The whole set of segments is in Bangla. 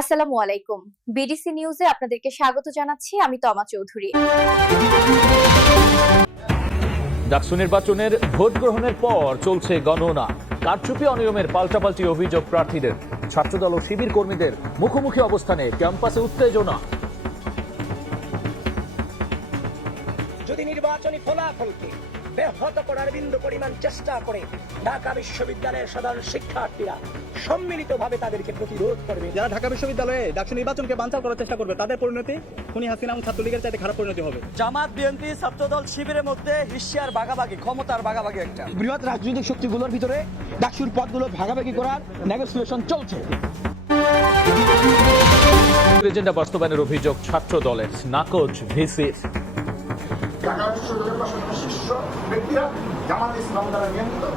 আসসালামু আলাইকুম। বিডিসি নিউজে আপনাদেরকে স্বাগত জানাচ্ছি। আমি তমা চৌধুরী। ডাকসু নির্বাচনের ভোট গ্রহণের পর চলছে গণনা। কারচুপি অনিয়মের পাল্টাপাল্টি অভিযোগ প্রার্থীদের। ছাত্রদল ও শিবির কর্মীদের মুখোমুখি অবস্থানে ক্যাম্পাসে উত্তেজনা। যদি নির্বাচনী ফলাফলকে ব্যাহত করার বিন্দু পরিমাণ চেষ্টা করে ঢাকা বিশ্ববিদ্যালয়ের সাধারণ শিক্ষার্থীরা সম্মিলিতভাবে তাদেরকে প্রতিরোধ করবে। যারা ঢাকা বিশ্ববিদ্যালয়ে ডাকসু নির্বাচনকে বানচাল করার চেষ্টা করবে তাদের পরিণতি খুনি হাসিনা এবং ছাত্রলীগের চাইতে খারাপ পরিণতি হবে। জামাত, বিএনপি, ছাত্রদল, শিবিরের মধ্যে হিস্যার ভাগাভাগি, ক্ষমতার ভাগাভাগি একটা বৃহৎ রাজনৈতিক শক্তিগুলোর ভিতরে ডাকসুর পদগুলো ভাগাভাগি করার নেগোসিয়েশন চলছে। এজেন্ডা বাস্তবায়নের অভিযোগ ছাত্র দলের, নাকচ ভিসির।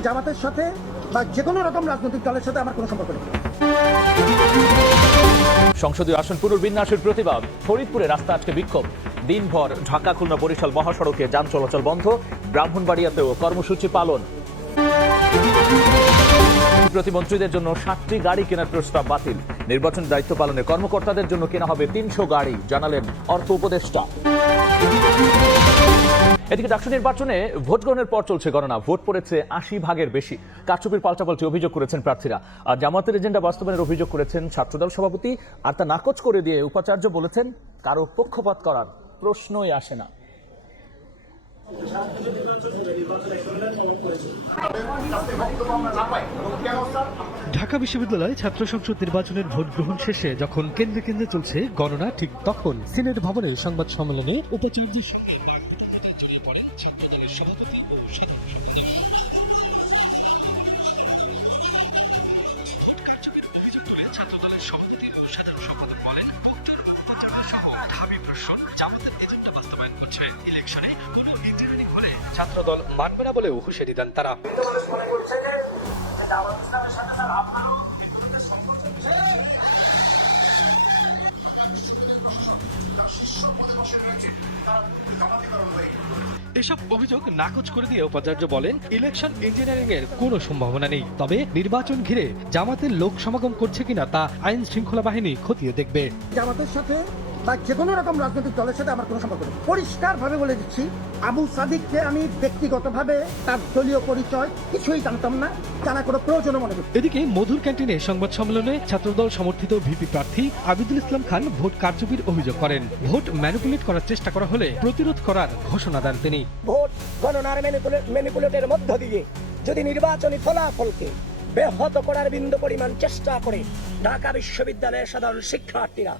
জামাতের সাথে বা যে কোনো রকম রাজনৈতিক দলের সাথে আমার কোনো সম্পর্ক নেই। সংসদীয় আসন পুনর্বিন্যাসের প্রতিবাদ। ফরিদপুরে রাস্তা আজকে বিক্ষোভ। দিনভর ঢাকা খুলনা বরিশাল মহাসড়কে যান চলাচল বন্ধ। ব্রাহ্মণবাড়িয়াতেও কর্মসূচি পালন। প্রতিমন্ত্রীদের জন্য 7টি গাড়ি কেনার প্রস্তাব বাতিল। নির্বাচন দায়িত্ব পালনে কর্মকর্তাদের জন্য কেনা হবে 300 গাড়ি, জানালেন অর্থ উপদেষ্টা। এদিকে ডাকসু নির্বাচনে ভোট গ্রহণের পর চলছে গণনা। ভোট পড়েছে 80% বেশি। কারচুপির পাল্টাপাল্টি অভিযোগ করেছেন প্রার্থীরা। আর জামাতের এজেন্ডা বাস্তবায়নের অভিযোগ করেছেন ছাত্রদল সভাপতি। আর তা নাকচ করে দিয়ে উপাচার্য বলেছেন, কারো পক্ষপাত করার প্রশ্নই আসে না। ঢাকা বিশ্ববিদ্যালয় ছাত্র সংসদ নির্বাচনের ভোট গ্রহণ শেষে যখন কেন্দ্রে কেন্দ্রে চলছে গণনা, ঠিক তখন সিনেট ভবনে সংবাদ সম্মেলনে উপাচার্য ছাত্রদলের সভাপতি ও সাধারণ সম্পাদক বলেন, জামাতের এজেন্ডা বাস্তবায়ন করছে। ইলেকশনে কোনো ইন্টারভিউ হলে ছাত্রদল মানবে না বলেও হুঁশিয়ারি দেন তারা। এসব অভিযোগ নাকচ করে দিয়ে উপাচার্য বলেন, ইলেকশন ইঞ্জিনিয়ারিং এর কোনো সম্ভাবনা নেই। তবে নির্বাচন ঘিরে জামাতের লোক সমাগম করছে কিনা তা আইন শৃঙ্খলা বাহিনী খতিয়ে দেখবে। জামাতের সাথে বা যে কোনো রকম রাজনৈতিক দলের সাথে আমার কোনো সম্পর্ক নেই। পরিষ্কারভাবে বলে দিচ্ছি, আবু সাদিককে আমি ব্যক্তিগতভাবে তার দলীয় পরিচয় কিছুই জানতাম না, জানা কোনো প্রয়োজনও মনে করি। এদিকে মধুর ক্যান্টিনে সংবাদ সম্মেলনে ছাত্রদল সমর্থিত ভিপি প্রার্থী আবিদুল ইসলাম খান ভোট কারচুপির অভিযোগ করেন। ভোট ম্যানিপুলেট করার চেষ্টা করা হলে প্রতিরোধ করার ঘোষণা দেন তিনি। ভোট গণনার ম্যানিপুলেটের মধ্য দিয়ে যদি নির্বাচনী ফলাফলকে ব্যাহত করার বিন্দু পরিমাণ চেষ্টা করে ঢাকা বিশ্ববিদ্যালয়ের সাধারণ শিক্ষার্থীরা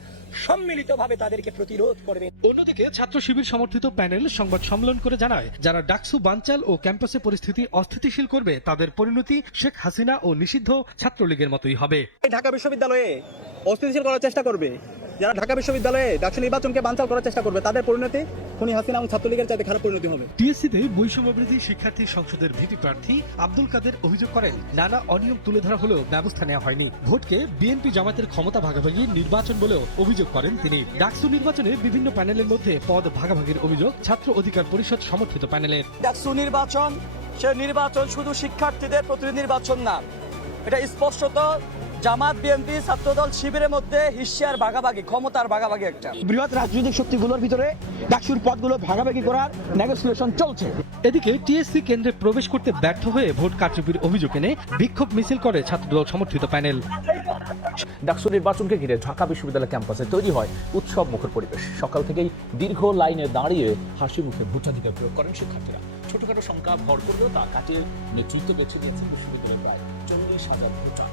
সম্মিলিতভাবে তাদেরকে প্রতিরোধ করবে। অন্যদিকে ছাত্র শিবির সমর্থিত প্যানেল সংবাদ সম্মেলন করে জানায়, যারা ডাকসু বানচাল ও ক্যাম্পাসে পরিস্থিতি অস্থিতিশীল করবে তাদের পরিণতি শেখ হাসিনা ও নিষিদ্ধ ছাত্রলীগের মতোই হবে। ঢাকা বিশ্ববিদ্যালয়ে অস্থিতিশীল করার চেষ্টা করবে, যারা ঢাকা বিশ্ববিদ্যালয়ে ডাকসু নির্বাচনকে বানচাল করার চেষ্টা করবে তাদের পরিণতি খুনি হাসিনা এবং ছাত্রলীগের চাইতে খারাপ পরিণতি হবে। টিএসসিতে বৈষম্যবিরোধী শিক্ষার্থী সংসদের ভিপি প্রার্থী আব্দুল কাদের অভিযোগ করেন, নানা অনিয়ম তুলে ধরা হলেও ব্যবস্থা নেওয়া হয়নি। ভোটকে বিএনপি জামাতের ক্ষমতা ভাগাভাগি নির্বাচন বলেও অভিযোগ করেন তিনি। ডাকসু নির্বাচনে বিভিন্ন প্যানেলের মধ্যে পদ ভাগাভাগির অভিযোগ ছাত্র অধিকার পরিষদ সমর্থিত প্যানেলের। ডাকসু নির্বাচন, সে নির্বাচন শুধু শিক্ষার্থীদের প্রতিনিধি নির্বাচন না, এটা স্পষ্টত জামাত, বিএনপি, ছাত্রদল, শিবিরের মধ্যে হিস্যার ভাগাভাগি, ক্ষমতার ভাগাভাগি একটা বৃহৎ রাজনৈতিক শক্তিগুলোর ভিতরে ডাকসুর পদগুলো ভাগাভাগি করার নেগোসিয়েশন চলছে। এদিকে টিএসসি কেন্দ্রে প্রবেশ করতে ব্যর্থ হয়ে ভোট কারচুপির অভিযোগ এনে বিক্ষোভ মিছিল করে ছাত্রদল সমর্থিত প্যানেল। ডাকসু নির্বাচনকে ঘিরে ঢাকা বিশ্ববিদ্যালয় ক্যাম্পাসে তৈরি হয় উৎসব মুখর পরিবেশ। সকাল থেকেই দীর্ঘ লাইনে দাঁড়িয়ে হাসি মুখে ভোটাধিকার প্রয়োগ করেন শিক্ষার্থীরা। ছোটখাটো সংখ্যা ভর করলেও তা কাটিয়ে নেতৃত্ব বেছে নিয়েছেন বিশ্ববিদ্যালয়ের প্রায় 40,000 ভোটার।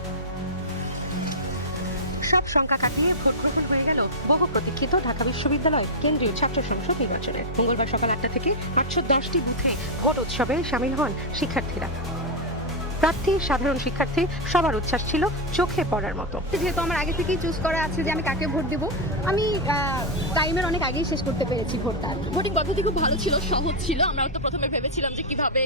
সব সংখ্যা কাটিয়ে ভোট গ্রহণ হয়ে গেল বহু প্রতীক্ষিত ঢাকা বিশ্ববিদ্যালয় কেন্দ্রীয় ছাত্র সংসদ নির্বাচনে। মঙ্গলবার সকাল 8টা থেকে 810টি বুথে ভোট উৎসবে সামিল হন শিক্ষার্থীরা। প্রার্থী, সাধারণ শিক্ষার্থী সবার উচ্ছ্বাস ছিল চোখে পড়ার মতো। যেহেতু আমার আগে থেকেই চুজ করা আছে যে আমি কাকে ভোট দেব, আমি টাইমের অনেক আগেই শেষ করতে পেরেছি ভোটটা। ভোটিং পদ্ধতি খুব ভালো ছিল, সহজ ছিল। আমরা তো প্রথমে ভেবেছিলাম যে কিভাবে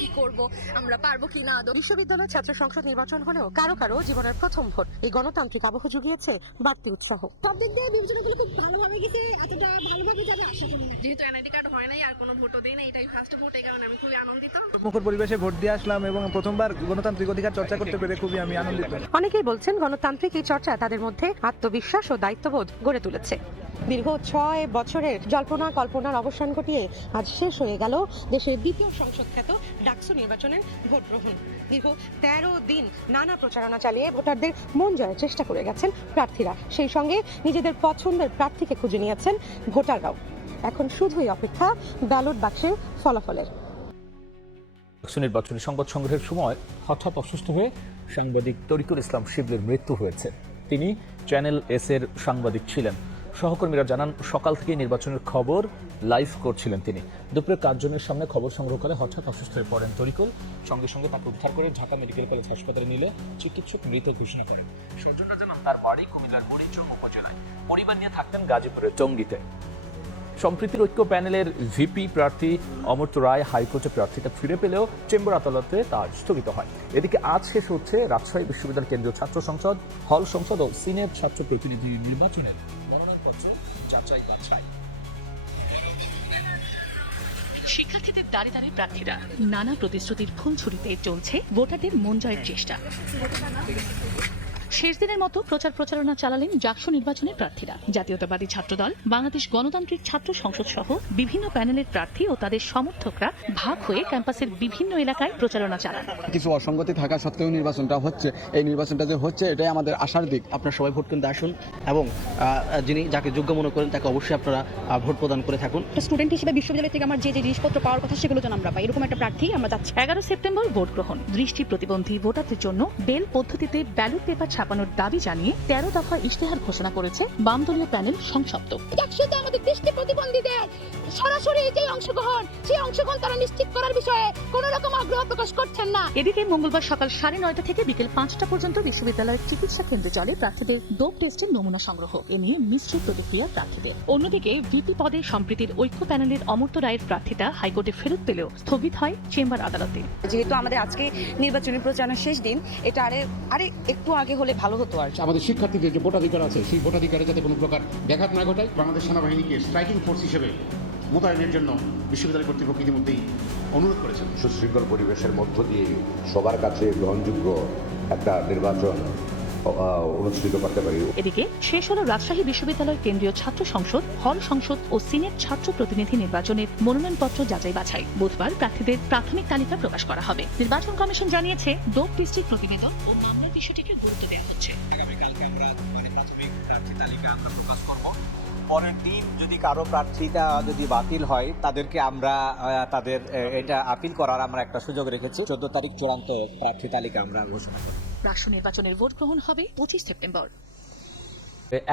কি করব, আমরা পারবো কিনা। বিশ্ববিদ্যালয় ছাত্র সংসদ নির্বাচন হলেও কারো কারো জীবনের প্রথম ভোট এই গণতান্ত্রিক আবহ জুগিয়েছে বাড়তি উৎসাহ। সব দিক দিয়ে বিবেচনাগুলো খুব ভালোভাবে গেছে, এতটা ভালোভাবে যাবে আশা করি না। যেহেতু এনআইডি কার্ড হয় নাই আর কোনো ভোটও দেই না, এটাই ফার্স্ট ভোট, এই কারণে আমি খুবই আনন্দিত। মুখর পরিবেশে ভোট দিয়ে আসলাম এবং প্রথমবার তার গণতান্ত্রিক অধিকার চর্চা করতে পেরে খুবই আমি আনন্দিত। অনেকেই বলছেন গণতান্ত্রিক এই চর্চা তাদের মধ্যে আত্মবিশ্বাস ও দায়িত্ববোধ গড়ে তুলেছে। দীর্ঘ 6 বছরের জল্পনা কল্পনার অবসান ঘটিয়ে আজ শেষ হয়ে গেল দেশের দ্বিতীয় সংসদ খ্যাত ডাকসু নির্বাচনের ভোট গ্রহণ। দীর্ঘ 13 দিন নানা প্রচারণা চালিয়ে ভোটারদের মন জয়ের চেষ্টা করে গেছেন প্রার্থীরা, সেই সঙ্গে নিজেদের পছন্দের প্রার্থীকে খুঁজে নিয়েছেন ভোটাররাও। এখন শুধুই অপেক্ষা ব্যালট বাক্সের ফলাফলের। নির্বাচনী সংবাদ সংগ্রহের সময় হঠাৎ অসুস্থ হয়ে সাংবাদিক তরিকুল ইসলাম শিবলির মৃত্যু হয়েছে। তিনি চ্যানেল এস এর সাংবাদিক ছিলেন। সহকর্মীরা জানান, সকাল থেকে নির্বাচনের খবর লাইভ করছিলেন তিনি। দুপুরে কার্জনের সামনে খবর সংগ্রহ করে হঠাৎ অসুস্থ হয়ে পড়েন তরিকুল। সঙ্গে সঙ্গে তাকে উদ্ধার করে ঢাকা মেডিকেল কলেজ হাসপাতালে নিলে চিকিৎসক মৃত ঘোষণা করেন। স্বজনরা জানান, তার বাড়ি কুমিল্লার মরিচক উপজেলায়, পরিবার নিয়ে থাকতেন গাজীপুরের টঙ্গীতে। সম্প্রীতির ঐক্য প্যানেলের ভিপি প্রার্থী অমর্ত্য রায় হাইকোর্টে প্রার্থীতা ফিরে পেলেও চেম্বার আদালতে তা স্থগিত হয়। এদিকে আজ শেষ হচ্ছে রাজশাহী বিশ্ববিদ্যালয় কেন্দ্রীয় ছাত্র সংসদ, হল সংসদ ও সিনেট ছাত্র প্রতিনিধি নির্বাচনের মনোনয়নপত্র যাচাই বাছাই। শিক্ষার্থীদের দাঁড়িয়ে দাঁড়িয়ে প্রার্থীরা নানা প্রতিশ্রুতির ফুলঝুরিতে চলছে ভোটারদের মন জয়ের চেষ্টা। শেষ দিনের মতো প্রচারণা চালালেন ডাকসু নির্বাচনের প্রার্থীরা। জাতীয়তাবাদী ছাত্রদল, বাংলাদেশ গণতান্ত্রিক ছাত্র সংসদ সহ বিভিন্ন প্যানেলের প্রার্থী ও তাদের সমর্থকরা ভাগ হয়ে ক্যাম্পাসের বিভিন্ন এলাকায় প্রচারণা চালান। কিছু অসঙ্গতি থাকা সত্ত্বেও নির্বাচনটা হচ্ছে, এই নির্বাচনটা যে হচ্ছে এটাই আমাদের আশার দিক। আপনারা সবাই ভোট কেন্দ্রে আসুন এবং যিনি যাকে যোগ্য মনে করেন তাকে অবশ্যই আপনারা ভোট প্রদান করে থাকুন। স্টুডেন্ট হিসেবে বিশ্ববিদ্যালয় থেকে আমার যে জিনিসপত্র পাওয়ার কথা সেগুলো যেন আমরা পাই, এরকম একটা প্রার্থী আমরা চাচ্ছি। 11 সেপ্টেম্বর ভোট গ্রহণ। দৃষ্টি প্রতিবন্ধী ভোটারদের জন্য বেল পদ্ধতিতে ব্যালট পেপার ছাপানোর দাবি জানিয়ে 13 দফা ইশতেহার ঘোষণা করেছে বামদলীয় প্যানেল সংসপ্ত। ডাকসুতে আমাদের দৃষ্টি প্রতিবন্ধীদের সরাসরি যে অংশগ্রহণ, সেই অংশগ্রহণ তারা নিশ্চিত করার বিষয়ে কোনো রকম আগ্রহ প্রকাশ করছেন না। এদিকে মঙ্গলবার সকাল 9:30 থেকে বিকেল 5টা পর্যন্ত বিশ্ববিদ্যালয়ের চিকিৎসা কেন্দ্রে চলে প্রার্থীদের ডোপ টেস্টের নমুনা সংগ্রহ। এ নিয়ে মিশ্র প্রতিক্রিয়া প্রার্থীদের। অন্যদিকে ভিপি পদে সম্প্রীতির ঐক্য প্যানেলের অমর্ত্য রায়ের প্রার্থীতা হাইকোর্টে ফেরত পেলেও স্থগিত হয় চেম্বার আদালতে। যেহেতু আমাদের আজকে নির্বাচনী প্রচারণার শেষ দিন, এটা আরে একটু আগে হলে ভালো হতো। আর আমাদের শিক্ষার্থীদের যে ভোটাধিকার আছে, সেই ভোটাধিকারে যাতে কোনো প্রকার ব্যাঘাত না ঘটায়, বাংলাদেশ সেনাবাহিনীকে স্ট্রাইকিং ফোর্স হিসেবে মোতায়েনের জন্য বিশ্ববিদ্যালয় কর্তৃপক্ষ ইতিমধ্যেই অনুরোধ করেছেন। সুশৃঙ্খল পরিবেশের মধ্য দিয়ে সবার কাছে গ্রহণযোগ্য একটা নির্বাচন অনুষ্ঠিত করতে পারি। এদিকে শেষ হলো রাজশাহী বিশ্ববিদ্যালয় কেন্দ্রীয় ছাত্র সংসদ, হল সংসদ ও সিনেট ছাত্র প্রতিনিধি নির্বাচনের মনোনয়নপত্র যাচাই বাছাই। বুধবার প্রার্থীদের প্রাথমিক তালিকা প্রকাশ করা হবে। নির্বাচন কমিশন জানিয়েছে, ডোপ টেস্টের প্রতিবেদন ও মামলার বিষয়টিকে গুরুত্ব দেওয়া হচ্ছে। আগামীকালকে আমরা প্রাথমিক প্রার্থী তালিকা আমরা প্রকাশ করব। পরের দিন যদি কারো প্রার্থীতা যদি বাতিল হয়, তাদেরকে আমরা তাদের এটা আপিল করার আমরা একটা সুযোগ রেখেছি। 14 তারিখ চূড়ান্ত প্রার্থী তালিকা আমরা ঘোষণা করব। রাষ্ট্র নির্বাচনের ভোট গ্রহণ হবে 25 সেপ্টেম্বর।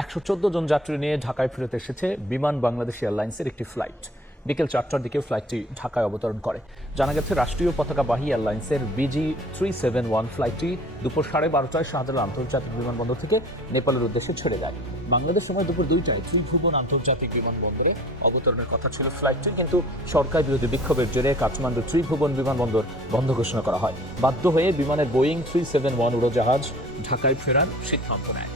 114 জন যাত্রী নিয়ে ঢাকায় ফেরত এসেছে বিমান বাংলাদেশ এয়ারলাইন্সের একটি ফ্লাইট। বিকেল 4টার দিকে ফ্লাইটটি ঢাকায় অবতরণ করে। জানা গেছে, রাষ্ট্রীয় পতাকাবাহী এয়ারলাইন্সের BG371 ফ্লাইটটি দুপুর 12:30টায় শাহজালাল আন্তর্জাতিক বিমানবন্দর থেকে নেপালের উদ্দেশ্যে ছেড়ে যায়। বাংলাদেশ সময় দুপুর 2টায় ত্রিভুবন আন্তর্জাতিক বিমানবন্দরে অবতরণের কথা ছিল ফ্লাইটটি, কিন্তু সরকার বিরোধী বিক্ষোভের জেরে কাঠমান্ডু ত্রিভুবন বিমানবন্দর বন্ধ ঘোষণা করা হয়। বাধ্য হয়ে বিমানের বোয়িং 371 উড়োজাহাজ ঢাকায় ফেরার সিদ্ধান্ত নেয়।